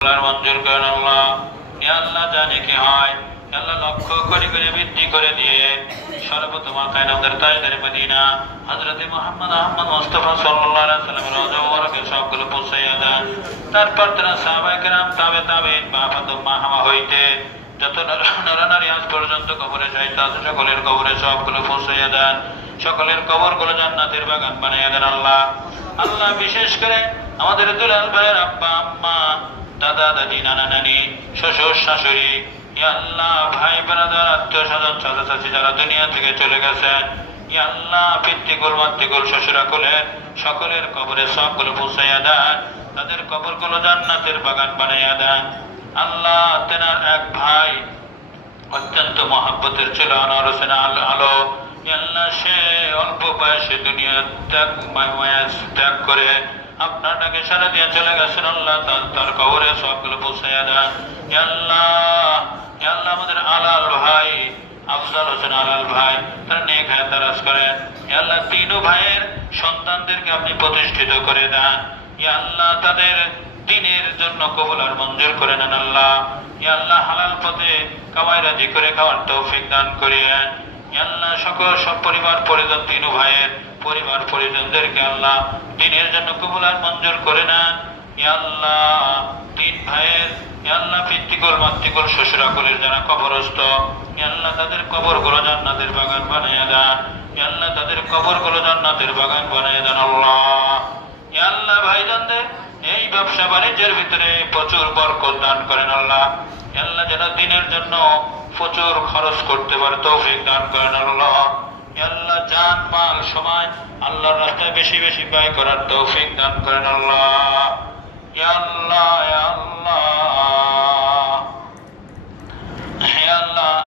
মঞ্জুর করেন আল্লাহ। ইয়া আল্লাহ জানি কি হয় আল্লাহ লক্ষ্য করে করে বৃদ্ধি করে দিয়ে সর্বপ্রথম আমাদের তাজদার মদিনা হযরত মুহাম্মদ আহমদ মুস্তাফা সাল্লাল্লাহু আলাইহি ওয়াসাল্লামের রওজা মুবারকে সবগুলো পৌঁছাইয়া দেন। তারপর তারা সাহাবায়ে কেরাম তাবেঈন বাফাত মাহামা হইতে যত নরনারী আজ পর্যন্ত কবরে যাইতে আছে সকলের কবরে সবগুলো পৌঁছাইয়া দেন। সকলের কবরগুলো জান্নাতের বাগান বানাইয়া দেন আল্লাহ। আল্লাহ বিশেষ করে আমাদের দুলাল ভাইয়ের আব্বা আম্মা দাদা দাদি নানা নানি শ্বশুর শাশুড়ি ইয়া আল্লাহ ভাই ব্রাদার আত্মীয় স্বজন চাচা চাচি যারা দুনিয়া থেকে চলে গেছেন ইয়া আল্লাহ পিতৃকুল মাতৃকুল শ্বশুরাকুলের সকলের কবরে সবগুলো পৌঁছাইয়া দেন। তাদের কবরগুলো জান্নাতের বাগান বানাইয়া দেন আল্লাহ। তেনার এক ভাই অত্যন্ত মহব্বতের ছিল আনোয়ার হোসেন আলো। ইয়া আল্লাহ সে অল্প বয়সে দুনিয়া ত্যাগ করে আপনার ডাকে সারা দিয়ে চলে গেছেন আল্লাহ। তার কবরে সবগুলো পৌঁছাইয়া দেন ইয়া আল্লাহ। ইয়া আল্লাহ আমাদের আলাল ভাই আফজাল হোসেন আলাল ভাই তার নেক হায়াত দারাজ করেন ইয়া আল্লাহ। তিনু ভাইয়ের সন্তানদেরকে আপনি প্রতিষ্ঠিত করে দেন ইয়া আল্লাহ। তাদের দ্বীনের জন্য কবুল আর মঞ্জুর করে নেন আল্লাহ। ইয়া আল্লাহ হালাল পথে কামাই রাজি করে খাওয়ার তৌফিক দান করিয়েন ইয়া আল্লাহ। সকল সব পরিবার পরিজন তিনু ভাইয়ের পরিবার পরিজনদেরকে আল্লাহ দ্বীনের জন্য কবুল আর মঞ্জুর করে নেন ইয়া আল্লাহ। তিন ভাইয়ের ইয়া আল্লাহ পিতৃকুল মাতৃকুল শ্বশুরাকুলের যারা কবরস্থ ইয়া আল্লাহ তাদের কবরগুলো জান্নাতের বাগান বানাইয়া দেন ইয়া আল্লাহ। তাদের কবরগুলো জান্নাতের বাগান বানাইয়া দেন আল্লাহ। ইয়া আল্লাহ ভাইজানদের এই ব্যবসা বাণিজ্যের ভিতরে প্রচুর বরকত দান করেন আল্লাহ। ইয়া আল্লাহ যারা দ্বীনের জন্য প্রচুর খরচ করতে পারে তৌফিক দান করেন আল্লাহ। ইয়া আল্লাহ জান মাল সময় আল্লাহর রাস্তায় বেশি বেশি ব্যয় করার তৌফিক দান করেন আল্লাহ। ইয়া আল্লাহ ইয়া আল্লাহ